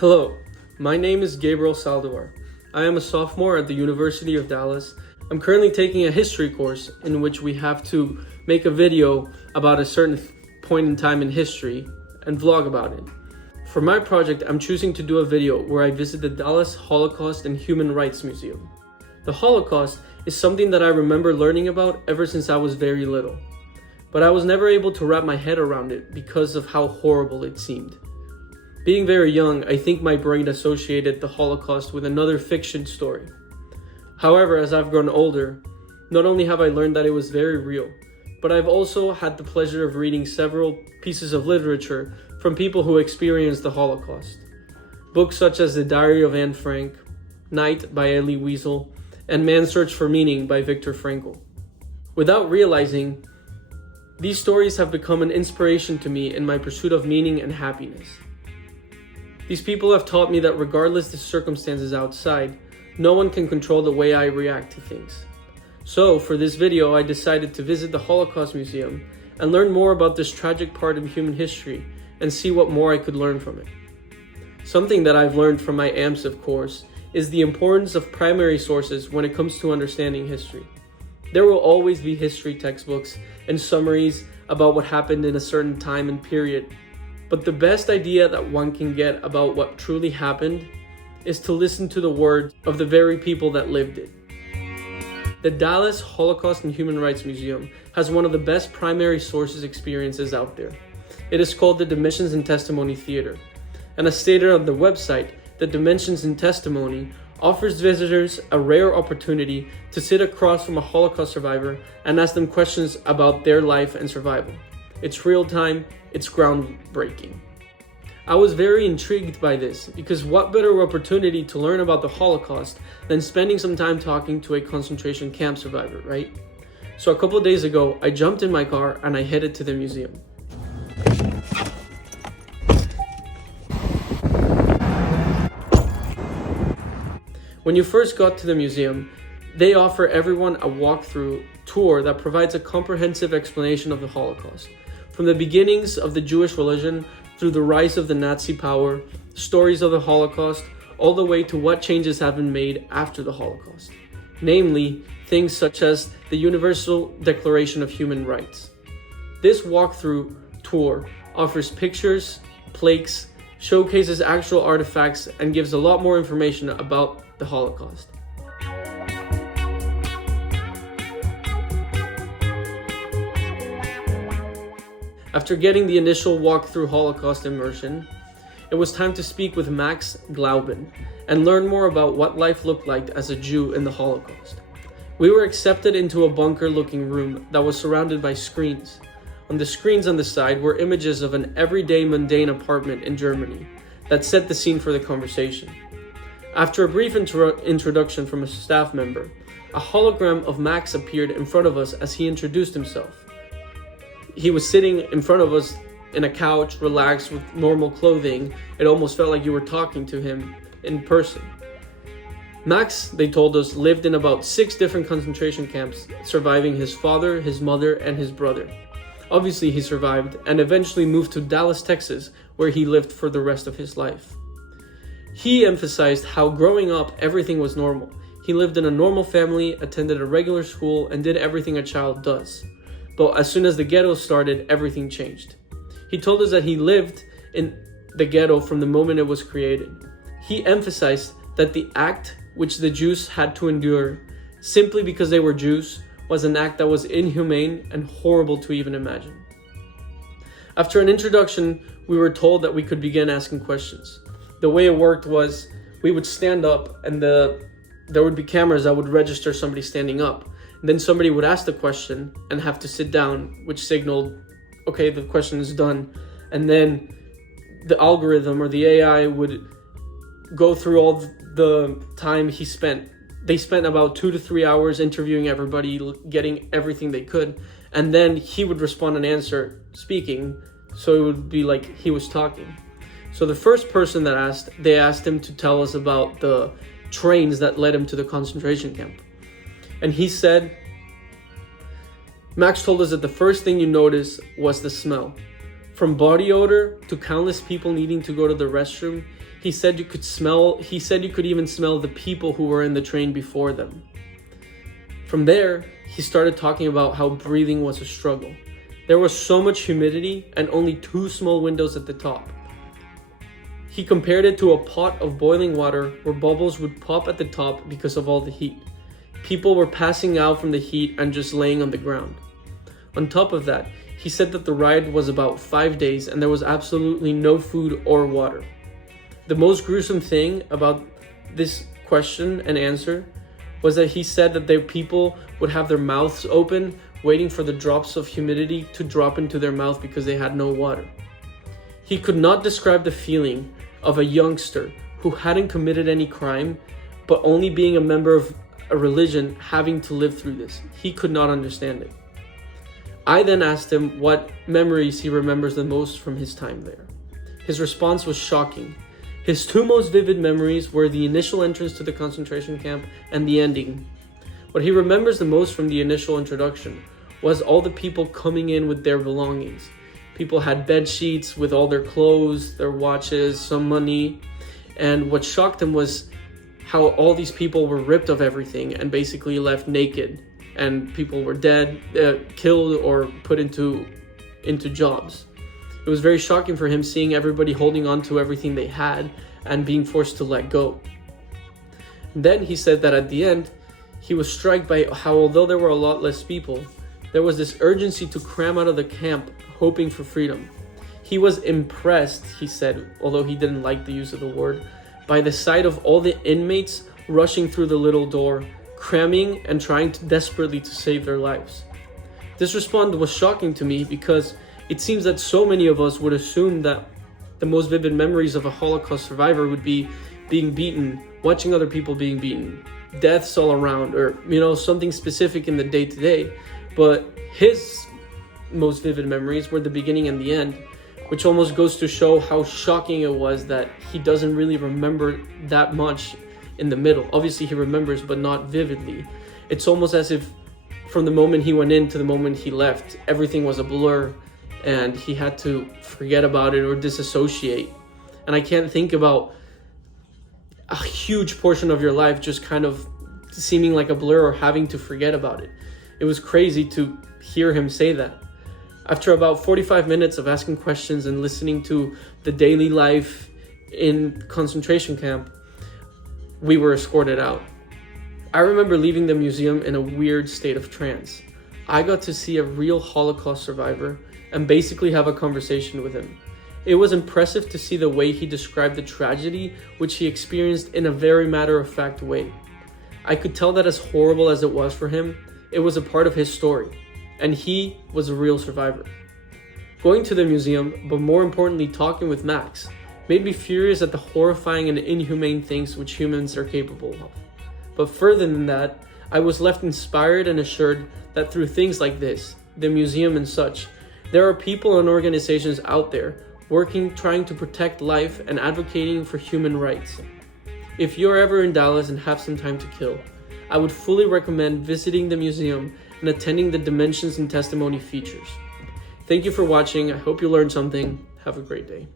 Hello, my name is Gabriel Saldivar. I am a sophomore at the University of Dallas. I'm currently taking a history course in which we have to make a video about a certain point in time in history and vlog about it. For my project, I'm choosing to do a video where I visit the Dallas Holocaust and Human Rights Museum. The Holocaust is something that I remember learning about ever since I was very little, but I was never able to wrap my head around it because of how horrible it seemed. Being very young, I think my brain associated the Holocaust with another fiction story. However, as I've grown older, not only have I learned that it was very real, but I've also had the pleasure of reading several pieces of literature from people who experienced the Holocaust. Books such as The Diary of Anne Frank, Night by Elie Wiesel, and Man's Search for Meaning by Viktor Frankl. Without realizing, these stories have become an inspiration to me in my pursuit of meaning and happiness. These people have taught me that regardless the circumstances outside, no one can control the way I react to things. So, for this video, I decided to visit the Holocaust Museum and learn more about this tragic part of human history and see what more I could learn from it. Something that I've learned from my AMSIV course is the importance of primary sources when it comes to understanding history. There will always be history textbooks and summaries about what happened in a certain time and period. But the best idea that one can get about what truly happened is to listen to the words of the very people that lived it. The Dallas Holocaust and Human Rights Museum has one of the best primary sources experiences out there. It is called the Dimensions in Testimony Theater. And as stated on the website, the Dimensions in Testimony offers visitors a rare opportunity to sit across from a Holocaust survivor and ask them questions about their life and survival. It's real time, it's groundbreaking. I was very intrigued by this because what better opportunity to learn about the Holocaust than spending some time talking to a concentration camp survivor, right? So a couple of days ago, I jumped in my car and I headed to the museum. When you first got to the museum, they offer everyone a walkthrough tour that provides a comprehensive explanation of the Holocaust. From the beginnings of the Jewish religion through the rise of the Nazi power, stories of the Holocaust, all the way to what changes have been made after the Holocaust. Namely, things such as the Universal Declaration of Human Rights. This walkthrough tour offers pictures, plaques, showcases actual artifacts, and gives a lot more information about the Holocaust. After getting the initial walk-through Holocaust immersion, it was time to speak with Max Glauben and learn more about what life looked like as a Jew in the Holocaust. We were accepted into a bunker-looking room that was surrounded by screens. On the screens on the side were images of an everyday mundane apartment in Germany that set the scene for the conversation. After a brief introduction from a staff member, a hologram of Max appeared in front of us as he introduced himself. He was sitting in front of us in a couch, relaxed with normal clothing. It almost felt like you were talking to him in person. Max, they told us, lived in about 6 different concentration camps, surviving his father, his mother, and his brother. Obviously, he survived and eventually moved to Dallas, Texas, where he lived for the rest of his life. He emphasized how growing up, everything was normal. He lived in a normal family, attended a regular school, and did everything a child does. But as soon as the ghetto started, everything changed. He told us that he lived in the ghetto from the moment it was created. He emphasized that the act which the Jews had to endure, simply because they were Jews, was an act that was inhumane and horrible to even imagine. After an introduction, we were told that we could begin asking questions. The way it worked was we would stand up and there would be cameras that would register somebody standing up. Then somebody would ask the question and have to sit down, which signaled, okay, the question is done. And then the algorithm or the AI would go through all the time he spent. They spent about 2 to 3 hours interviewing everybody, getting everything they could. And then he would respond and answer speaking. So it would be like he was talking. So the first person that they asked him to tell us about the trains that led him to the concentration camp. And he said, Max told us that the first thing you notice was the smell. From body odor to countless people needing to go to the restroom, he said you could even smell the people who were in the train before them. From there, he started talking about how breathing was a struggle. There was so much humidity and only 2 small windows at the top. He compared it to a pot of boiling water where bubbles would pop at the top because of all the heat. People were passing out from the heat and just laying on the ground. On top of that, he said that the ride was about 5 days and there was absolutely no food or water. The most gruesome thing about this question and answer was that he said that their people would have their mouths open, waiting for the drops of humidity to drop into their mouth because they had no water. He could not describe the feeling of a youngster who hadn't committed any crime, but only being a member of a religion having to live through this. He could not understand it. I then asked him what memories he remembers the most from his time there. His response was shocking. His 2 most vivid memories were the initial entrance to the concentration camp and the ending. What he remembers the most from the initial introduction was all the people coming in with their belongings. People had bed sheets with all their clothes, their watches, some money. And what shocked him was how all these people were ripped of everything and basically left naked. And people were dead, killed, or put into jobs. It was very shocking for him seeing everybody holding on to everything they had and being forced to let go. And then he said that at the end, he was struck by how although there were a lot less people, there was this urgency to cram out of the camp, hoping for freedom. He was impressed, he said, although he didn't like the use of the word, by the sight of all the inmates rushing through the little door, cramming and trying desperately to save their lives. This response was shocking to me because it seems that so many of us would assume that the most vivid memories of a Holocaust survivor would be being beaten, watching other people being beaten, deaths all around, or something specific in the day-to-day. But his most vivid memories were the beginning and the end, which almost goes to show how shocking it was that he doesn't really remember that much in the middle. Obviously he remembers, but not vividly. It's almost as if from the moment he went in to the moment he left, everything was a blur and he had to forget about it or disassociate. And I can't think about a huge portion of your life just kind of seeming like a blur or having to forget about it. It was crazy to hear him say that. After about 45 minutes of asking questions and listening to the daily life in concentration camp, we were escorted out. I remember leaving the museum in a weird state of trance. I got to see a real Holocaust survivor and basically have a conversation with him. It was impressive to see the way he described the tragedy which he experienced in a very matter-of-fact way. I could tell that as horrible as it was for him, it was a part of his story, and he was a real survivor. Going to the museum, but more importantly talking with Max, made me furious at the horrifying and inhumane things which humans are capable of. But further than that, I was left inspired and assured that through things like this, the museum and such, there are people and organizations out there working, trying to protect life and advocating for human rights. If you're ever in Dallas and have some time to kill, I would fully recommend visiting the museum and attending the Dimensions and Testimony features. Thank you for watching. I hope you learned something. Have a great day.